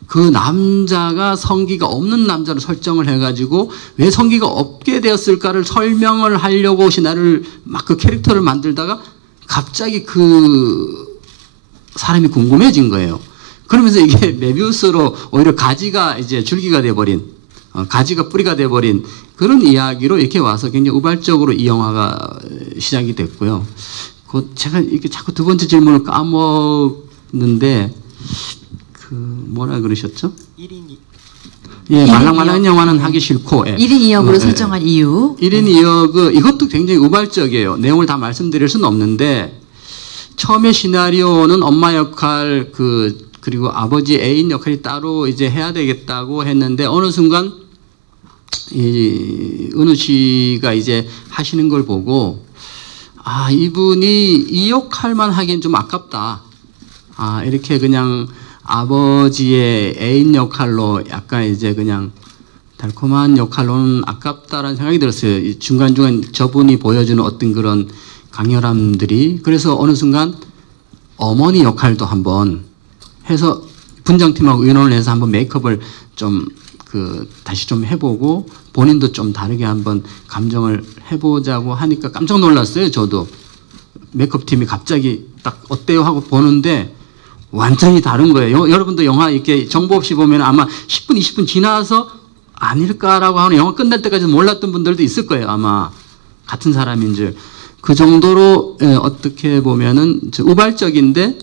그 남자가 성기가 없는 남자로 설정을 해가지고 왜 성기가 없게 되었을까를 설명을 하려고 시나리오를 막 그 캐릭터를 만들다가 갑자기 그 사람이 궁금해진 거예요. 그러면서 이게 메비우스로 오히려 가지가 이제 줄기가 돼버린 가지가 뿌리가 돼버린 그런 이야기로 이렇게 와서 굉장히 우발적으로 이 영화가 시작이 됐고요. 제가 이렇게 자꾸 두 번째 질문을 까먹는데 뭐라 그러셨죠? 1인 예, 말랑말랑한 영화는 하기 싫고. 예. 1인 2역으로 설정한 이유. 1인 2역 이것도 굉장히 우발적이에요. 내용을 다 말씀드릴 수는 없는데 처음에 시나리오는 엄마 역할 그리고 아버지 애인 역할이 따로 이제 해야 되겠다고 했는데 어느 순간 은우 씨가 이제 하시는 걸 보고 이분이 이 역할만 하기엔 좀 아깝다. 이렇게 그냥 아버지의 애인 역할로 약간 이제 그냥 달콤한 역할로는 아깝다라는 생각이 들었어요. 중간중간 저분이 보여주는 어떤 그런 강렬함들이. 그래서 어느 순간 어머니 역할도 한번 해서 분장팀하고 의논을 해서 한번 메이크업을 좀 다시 좀 해보고 본인도 좀 다르게 한번 감정을 해보자고 하니까 깜짝 놀랐어요. 저도 메이크업팀이 갑자기 딱 어때요 하고 보는데 완전히 다른 거예요. 여러분도 영화 이렇게 정보 없이 보면 아마 10분, 20분 지나서 아닐까라고 하는 영화 끝날 때까지 몰랐던 분들도 있을 거예요. 아마 같은 사람인 줄. 그 정도로 어떻게 보면은 우발적인데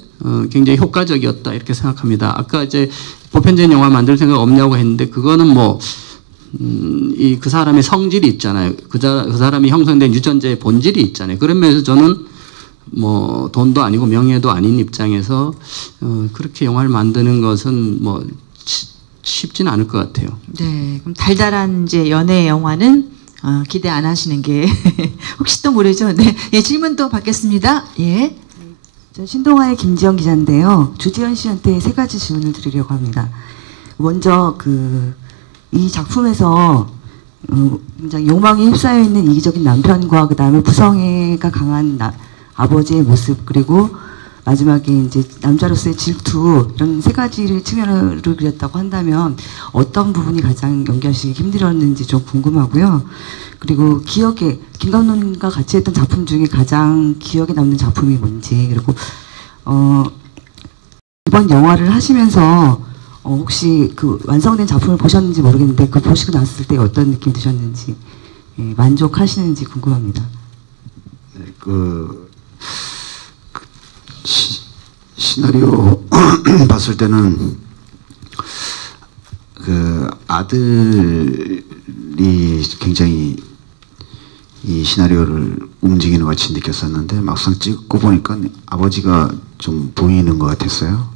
굉장히 효과적이었다 이렇게 생각합니다. 아까 이제 보편적인 영화 만들 생각 없냐고 했는데 그거는 그 사람의 성질이 있잖아요. 그 사람이 형성된 유전자의 본질이 있잖아요. 그런 면에서 저는 돈도 아니고 명예도 아닌 입장에서 그렇게 영화를 만드는 것은 쉽지는 않을 것 같아요. 네, 그럼 달달한 이제 연애 영화는 기대 안 하시는 게 혹시 또 모르죠? 네, 예, 질문 또 받겠습니다. 예. 저 신동아의 김지영 기자인데요. 주지현 씨한테 3가지 질문을 드리려고 합니다. 먼저 이 작품에서 굉장히 욕망에 휩싸여 있는 이기적인 남편과 그 다음에 부성애가 강한 아버지의 모습 그리고 마지막에 이제 남자로서의 질투 이런 3가지를 측면으로 그렸다고 한다면 어떤 부분이 가장 연기하시기 힘들었는지 좀 궁금하고요. 그리고 김 감독님과 같이 했던 작품 중에 가장 기억에 남는 작품이 뭔지 그리고 이번 영화를 하시면서 혹시 완성된 작품을 보셨는지 모르겠는데 보시고 났을 때 어떤 느낌 드셨는지 만족하시는지 궁금합니다. 네, 시나리오 봤을 때는 아들이 굉장히 이 시나리오를 움직이는 것 같이 느꼈었는데 막상 찍고 보니까 아버지가 좀 보이는 것 같았어요.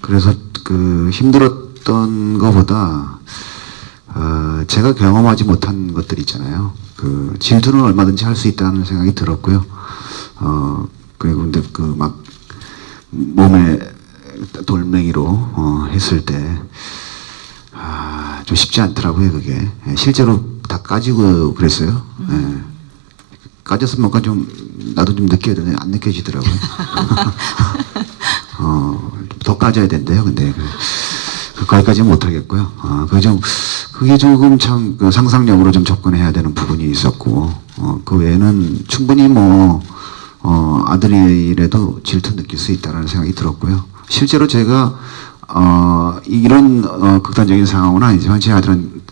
그래서 힘들었던 것보다 제가 경험하지 못한 것들 있잖아요. 질투는 얼마든지 할 수 있다는 생각이 들었고요. 그리고 근데 막 몸에 돌멩이로 했을 때 좀 쉽지 않더라고요. 그게 실제로 다 까지고 그랬어요. 까져서 뭔가 나도 좀 느껴야 되는데 안 느껴지더라고요. 더 까져야 된대요. 근데 거기까지는 못하겠고요. 그게 조금 참 상상력으로 좀 접근해야 되는 부분이 있었고 그 외에는 충분히 아들이라도 질투 느낄 수 있다는 생각이 들었고요. 실제로 제가 이런 극단적인 상황은 아니지만 제 아들은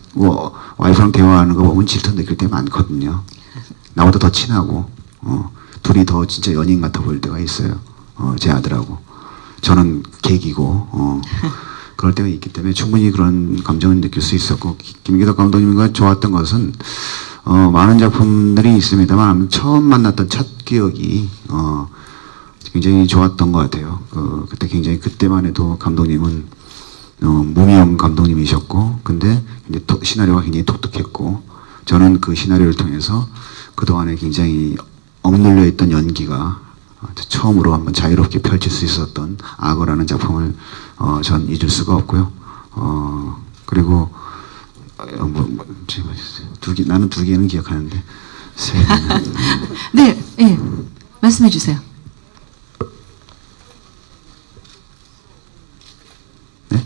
와이프랑 대화하는 거 보면 질투 느낄 때 많거든요. 나보다 더 친하고 둘이 더 진짜 연인 같아 보일 때가 있어요. 제 아들하고 저는 계기고 그럴 때가 있기 때문에 충분히 그런 감정을 느낄 수 있었고, 김기덕 감독님과 좋았던 것은 많은 작품들이 있습니다만 처음 만났던 첫 기억이 굉장히 좋았던 것 같아요. 그때 굉장히 그때만 해도 감독님은 무미영 감독님이셨고, 근데 이제 시나리오가 굉장히 독특했고, 저는 그 시나리오를 통해서 그동안에 굉장히 억눌려 있던 연기가 처음으로 한번 자유롭게 펼칠 수 있었던 악어라는 작품을 전 잊을 수가 없고요. 그리고 나는 두 개는 기억하는데 세 개는 네, 네, 말씀해 주세요. 네?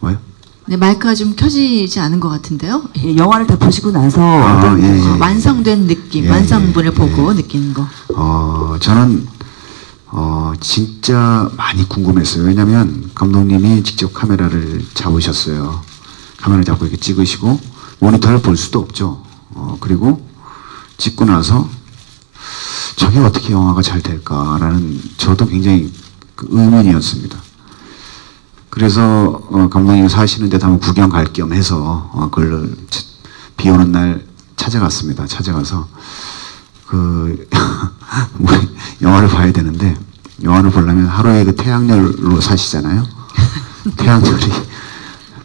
뭐요? 네, 마이크가 좀 켜지지 않은 것 같은데요. 예, 영화를 다 보시고 나서 완성된 느낌, 완성본을 보고 느끼는 거. 저는 진짜 많이 궁금했어요. 왜냐하면 감독님이 직접 카메라를 잡으셨어요. 카메라 잡고 이렇게 찍으시고 모니터를 볼 수도 없죠. 그리고 찍고 나서 저게 어떻게 영화가 잘 될까라는 저도 굉장히 의문이었습니다. 그래서 감독님 사시는 데 한번 구경 갈 겸 해서 그걸 비 오는 날 찾아갔습니다. 찾아가서 영화를 봐야 되는데, 영화를 보려면 하루에 그 태양열로 사시잖아요. 태양열이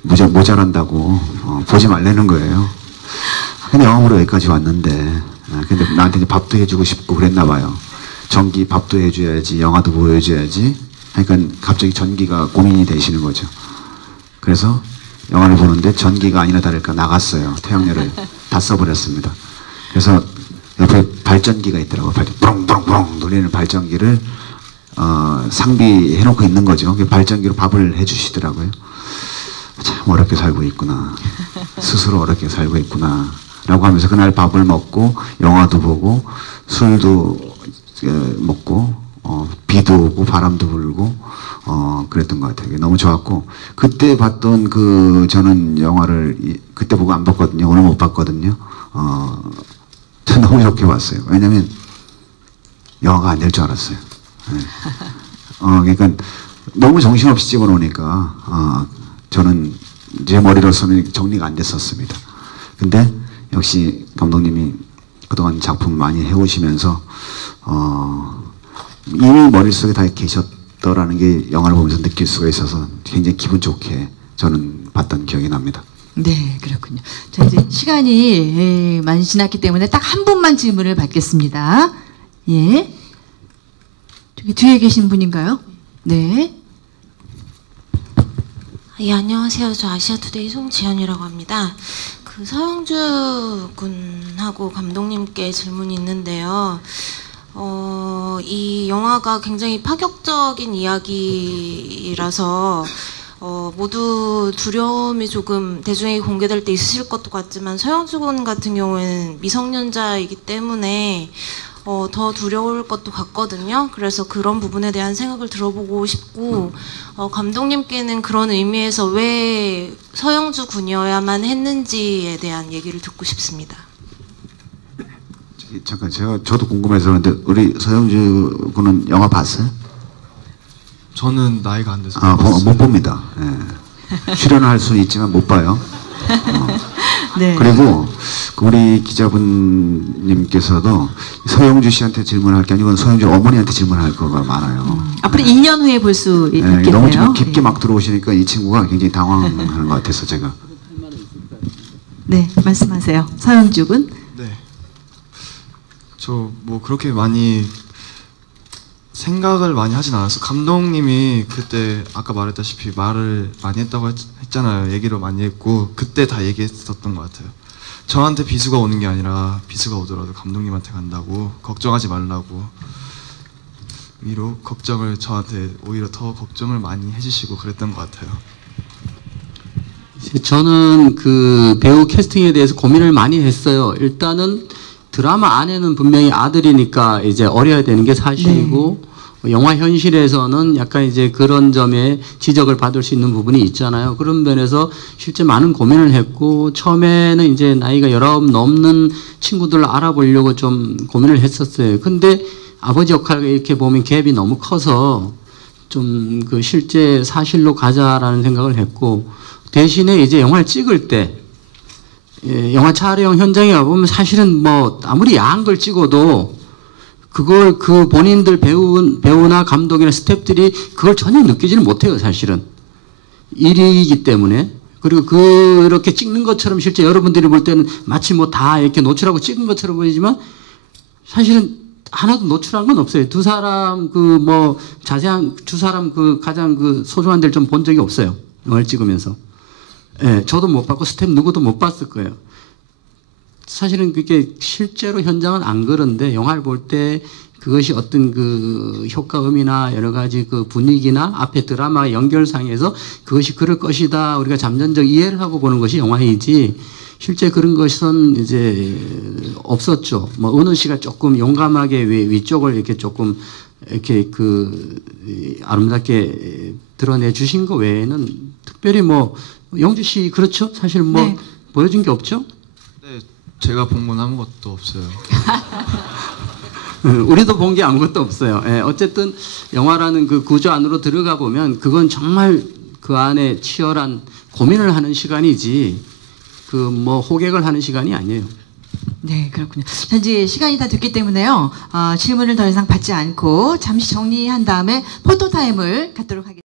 모자란다고 보지 말라는 거예요. 근데 영화 보러 여기까지 왔는데, 근데 나한테 이제 밥도 해주고 싶고 그랬나 봐요. 전기 밥도 해줘야지, 영화도 보여줘야지. 그러니까 갑자기 전기가 고민이 되시는 거죠. 그래서 영화를 보는데 전기가 아니나 다를까 나갔어요. 태양열을 다 써버렸습니다. 그래서 옆에 발전기가 있더라고요. 부렁부렁부렁 돌리는 발전기를 상비해놓고 있는 거죠. 발전기로 밥을 해주시더라고요. 참 어렵게 살고 있구나. 스스로 어렵게 살고 있구나. 라고 하면서 그날 밥을 먹고 영화도 보고 술도 먹고 비도 오고 바람도 불고 그랬던 것 같아요. 너무 좋았고, 그때 봤던 저는 영화를 그때 보고 안 봤거든요. 오늘 못 봤거든요. 전 너무 좋게 봤어요. 왜냐면 영화가 안 될 줄 알았어요. 네. 그러니까 너무 정신없이 찍어놓으니까 저는 제 머리로서는 정리가 안 됐었습니다. 근데 역시 감독님이 그동안 작품 많이 해오시면서 이미 머릿속에 다 계셨더라는 게 영화를 보면서 느낄 수가 있어서 굉장히 기분 좋게 저는 봤던 기억이 납니다. 네, 그렇군요. 자, 이제 시간이 많이 지났기 때문에 딱 한 분만 질문을 받겠습니다. 예. 저기 뒤에 계신 분인가요? 네. 예, 안녕하세요. 저 아시아투데이 송지연이라고 합니다. 서영주 군하고 감독님께 질문이 있는데요. 이 영화가 굉장히 파격적인 이야기라서 모두 두려움이 조금 대중에게 공개될 때 있으실 것도 같지만 서영주 군 같은 경우에는 미성년자이기 때문에 더 두려울 것도 같거든요. 그래서 그런 부분에 대한 생각을 들어보고 싶고, 감독님께는 그런 의미에서 왜 서영주 군이어야만 했는지에 대한 얘기를 듣고 싶습니다. 잠깐 저도 궁금해서 그런데 우리 서영주 군은 영화 봤어요? 저는 나이가 안 돼서 못 봅니다. 네. 출연을 할 수는 있지만 못 봐요. 네. 그리고 우리 기자분님께서도 서영주 씨한테 질문할 게 아니고 서영주 어머니한테 질문할 거가 많아요. 앞으로 2년 후에 볼 수 있겠네요. 너무 좀 깊게 막 들어오시니까 이 친구가 굉장히 당황하는 것 같아서 제가. 네, 말씀하세요. 서영주 군. 네. 저 뭐 그렇게 많이 생각을 많이 하진 않았어. 감독님이 그때 아까 말했다시피 말을 많이 했다고 했잖아요. 얘기를 많이 했고 그때 다 얘기했었던 것 같아요. 저한테 비수가 오는 게 아니라 비수가 오더라도 감독님한테 간다고, 걱정하지 말라고 위로 걱정을 저한테 오히려 더 걱정을 많이 해주시고 그랬던 것 같아요. 저는 그 배우 캐스팅에 대해서 고민을 많이 했어요. 일단은 드라마 안에는 분명히 아들이니까 이제 어려야 되는 게 사실이고, 네. 영화 현실에서는 약간 이제 그런 점에 지적을 받을 수 있는 부분이 있잖아요. 그런 면에서 실제 많은 고민을 했고, 처음에는 이제 나이가 19 넘는 친구들을 알아보려고 좀 고민을 했었어요. 근데 아버지 역할을 이렇게 보면 갭이 너무 커서 좀 그 실제 사실로 가자라는 생각을 했고, 대신에 이제 영화를 찍을 때 영화 촬영 현장에 가보면 사실은 뭐 아무리 야한 걸 찍어도 그걸 그 본인들 배우나 감독이나 스태프들이 그걸 전혀 느끼지는 못해요. 사실은 일이기 때문에. 그리고 그렇게 찍는 것처럼 실제 여러분들이 볼 때는 마치 뭐 다 이렇게 노출하고 찍은 것처럼 보이지만 사실은 하나도 노출한 건 없어요. 두 사람 그 뭐 자세한 두 사람 그 가장 그 소중한 데를 좀 본 적이 없어요. 영화를 찍으면서. 예, 저도 못 봤고 스태프 누구도 못 봤을 거예요. 사실은 그게 실제로 현장은 안 그런데 영화를 볼 때 그것이 어떤 그 효과음이나 여러 가지 그 분위기나 앞에 드라마 연결상에서 그것이 그럴 것이다 우리가 잠정적 이해를 하고 보는 것이 영화이지 실제 그런 것은 이제 없었죠. 뭐 은우 씨가 조금 용감하게 위쪽을 이렇게 조금 이렇게 그 아름답게 드러내 주신 거 외에는 특별히 뭐 영주 씨 그렇죠? 사실 뭐 네. 보여준 게 없죠? 네, 제가 본 건 아무것도 없어요. 우리도 본 게 아무것도 없어요. 예, 어쨌든 영화라는 그 구조 안으로 들어가 보면 그건 정말 그 안에 치열한 고민을 하는 시간이지 그 뭐 호객을 하는 시간이 아니에요. 네, 그렇군요. 현재 시간이 다 됐기 때문에요. 질문을 더 이상 받지 않고 잠시 정리한 다음에 포토타임을 갖도록 하겠습니다.